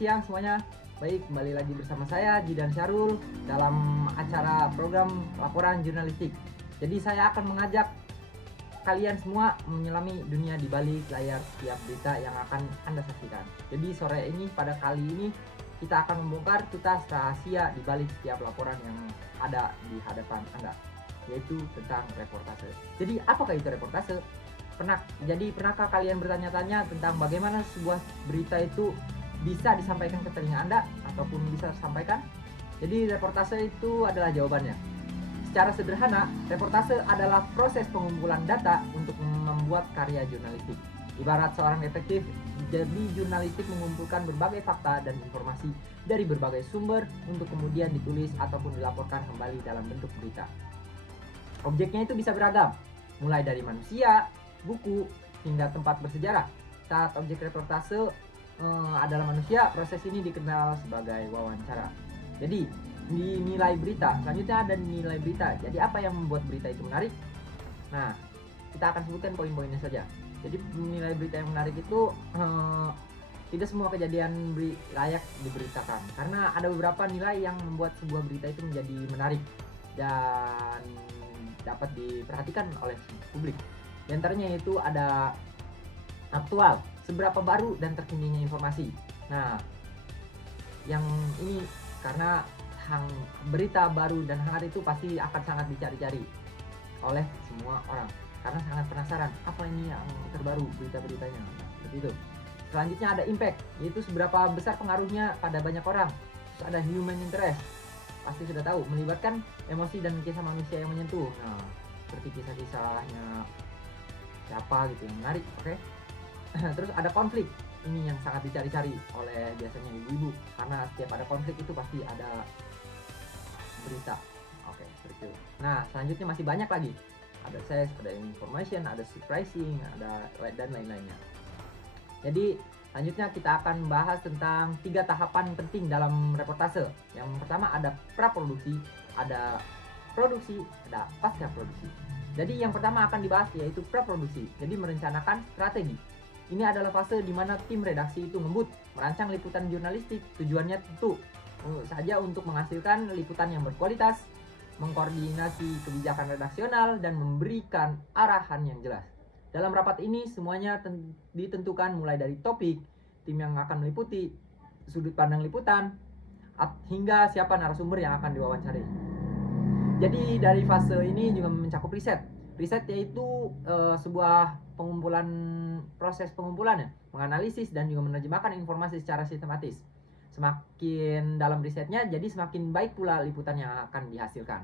siang semuanya. Baik, kembali lagi bersama saya Jidan Syarul dalam acara program laporan jurnalistik. Jadi saya akan mengajak kalian semua menyelami dunia di balik layar setiap berita yang akan Anda saksikan. Jadi sore ini, pada kali ini kita akan membongkar tuntas rahasia di balik setiap laporan yang ada di hadapan Anda, yaitu tentang reportase. Jadi apakah itu reportase? Pernahkah kalian bertanya-tanya tentang bagaimana sebuah berita itu bisa disampaikan ke telinga Anda ataupun bisa disampaikan? Jadi reportase itu adalah jawabannya. Secara sederhana, reportase adalah proses pengumpulan data untuk membuat karya jurnalistik. Ibarat seorang detektif, jadi jurnalistik mengumpulkan berbagai fakta dan informasi dari berbagai sumber untuk kemudian ditulis ataupun dilaporkan kembali dalam bentuk berita. Objeknya itu bisa beragam, mulai dari manusia, buku, hingga tempat bersejarah. Saat objek reportase adalah manusia, proses ini dikenal sebagai wawancara. Jadi di nilai berita, selanjutnya ada nilai berita. Jadi apa yang membuat berita itu menarik? Nah, kita akan sebutkan poin-poinnya saja. Jadi nilai berita yang menarik itu tidak semua kejadian layak diberitakan, karena ada beberapa nilai yang membuat sebuah berita itu menjadi menarik dan dapat diperhatikan oleh publik. Di antaranya itu ada aktual, seberapa baru dan terkininya informasi. Nah, yang ini karena berita baru dan hangat itu pasti akan sangat dicari-cari oleh semua orang, karena sangat penasaran apa ini yang terbaru berita-beritanya. Seperti itu. Selanjutnya ada impact, yaitu seberapa besar pengaruhnya pada banyak orang. Terus ada human interest, pasti sudah tahu, melibatkan emosi dan kisah manusia yang menyentuh. Nah, seperti kisah-kisahnya siapa gitu yang menarik, oke? Terus ada konflik, ini yang sangat dicari-cari oleh biasanya ibu-ibu, karena setiap ada konflik itu pasti ada berita. Oke, seperti itu. Nah, selanjutnya masih banyak lagi. Ada sex, ada information, ada surprising, ada dan lain-lainnya. Jadi selanjutnya kita akan membahas tentang 3 tahapan penting dalam reportase. Yang pertama ada praproduksi, ada produksi, ada pasca produksi. Jadi yang pertama akan dibahas yaitu praproduksi. Jadi merencanakan strategi. Ini adalah fase di mana tim redaksi itu ngebut, merancang liputan jurnalistik. Tujuannya tentu saja untuk menghasilkan liputan yang berkualitas, mengkoordinasi kebijakan redaksional, dan memberikan arahan yang jelas. Dalam rapat ini semuanya ditentukan mulai dari topik, tim yang akan meliputi, sudut pandang liputan, hingga siapa narasumber yang akan diwawancari. Jadi dari fase ini juga mencakup riset. Riset yaitu sebuah proses pengumpulan, menganalisis dan juga menerjemahkan informasi secara sistematis. Semakin dalam risetnya, jadi semakin baik pula liputan yang akan dihasilkan.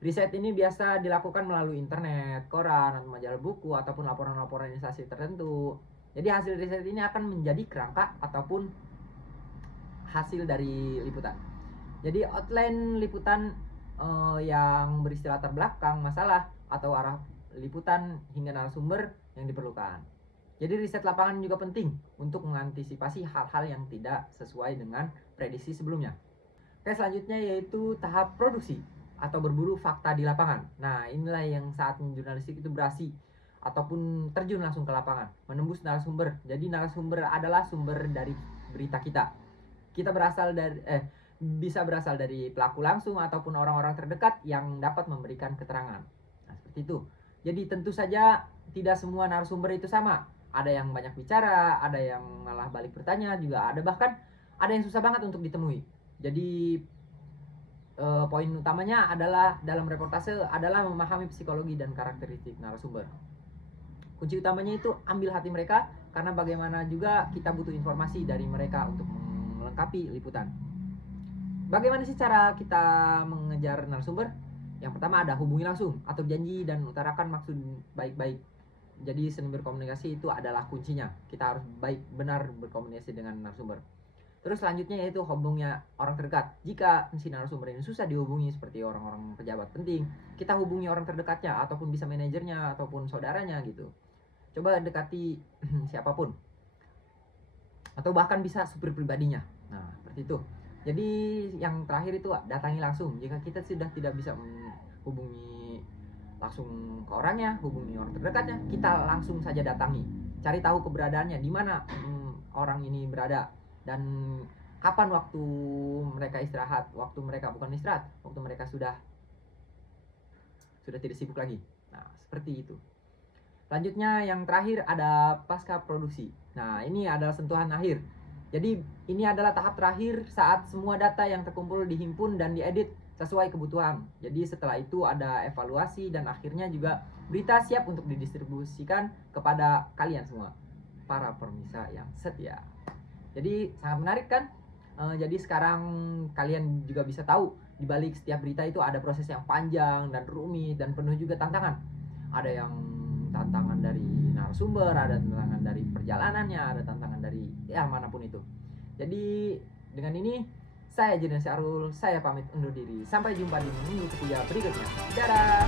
Riset ini biasa dilakukan melalui internet, koran, majalah buku, ataupun laporan-laporan instansi tertentu. Jadi hasil riset ini akan menjadi kerangka ataupun hasil dari liputan. Jadi outline liputan yang berisi latar belakang masalah atau arah liputan hingga narasumber yang diperlukan. Jadi riset lapangan juga penting untuk mengantisipasi hal-hal yang tidak sesuai dengan prediksi sebelumnya. Oke, selanjutnya yaitu tahap produksi atau berburu fakta di lapangan. Nah, inilah yang saat jurnalistik itu berasi ataupun terjun langsung ke lapangan, menembus narasumber. Jadi narasumber adalah sumber dari berita kita. Kita bisa berasal dari pelaku langsung ataupun orang-orang terdekat yang dapat memberikan keterangan. Nah, seperti itu. Jadi tentu saja tidak semua narasumber itu sama. Ada yang banyak bicara, ada yang malah balik bertanya juga ada, bahkan ada yang susah banget untuk ditemui. Jadi poin utamanya adalah dalam reportase adalah memahami psikologi dan karakteristik narasumber. Kunci utamanya itu ambil hati mereka, karena bagaimana juga kita butuh informasi dari mereka untuk melengkapi liputan. Bagaimana sih cara kita mengejar narasumber? Yang pertama ada hubungi langsung, atur janji dan utarakan maksud baik-baik. Jadi seni berkomunikasi itu adalah kuncinya. Kita harus benar berkomunikasi dengan narasumber. Terus selanjutnya yaitu hubungnya orang terdekat. Jika si narasumber ini susah dihubungi seperti orang-orang pejabat penting, kita hubungi orang terdekatnya ataupun bisa manajernya ataupun saudaranya gitu. Coba dekati siapapun. Atau bahkan bisa supir pribadinya. Nah, seperti itu. Jadi yang terakhir itu datangi langsung. Jika kita sudah tidak bisa menghubungi langsung ke orangnya, hubungi orang terdekatnya, kita langsung saja datangi. Cari tahu keberadaannya, di mana orang ini berada. dan kapan waktu mereka istirahat, waktu mereka bukan istirahat, waktu mereka sudah tidak sibuk lagi. Nah, seperti itu. Selanjutnya yang terakhir ada pasca produksi. Nah, ini adalah sentuhan akhir. Jadi ini adalah tahap terakhir saat semua data yang terkumpul dihimpun dan diedit sesuai kebutuhan. Jadi setelah itu ada evaluasi dan akhirnya juga berita siap untuk didistribusikan kepada kalian semua, para permisa yang setia. Jadi sangat menarik kan? Jadi sekarang kalian juga bisa tahu di balik setiap berita itu ada proses yang panjang dan rumit dan penuh juga tantangan. Ada yang tantangan dari narasumber, ada tantangan dari perjalanannya, ada tantangan dari ya manapun itu. Jadi dengan ini saya Jidan Syarul, saya pamit undur diri. Sampai jumpa di minggu ketiga berikutnya. Dadah.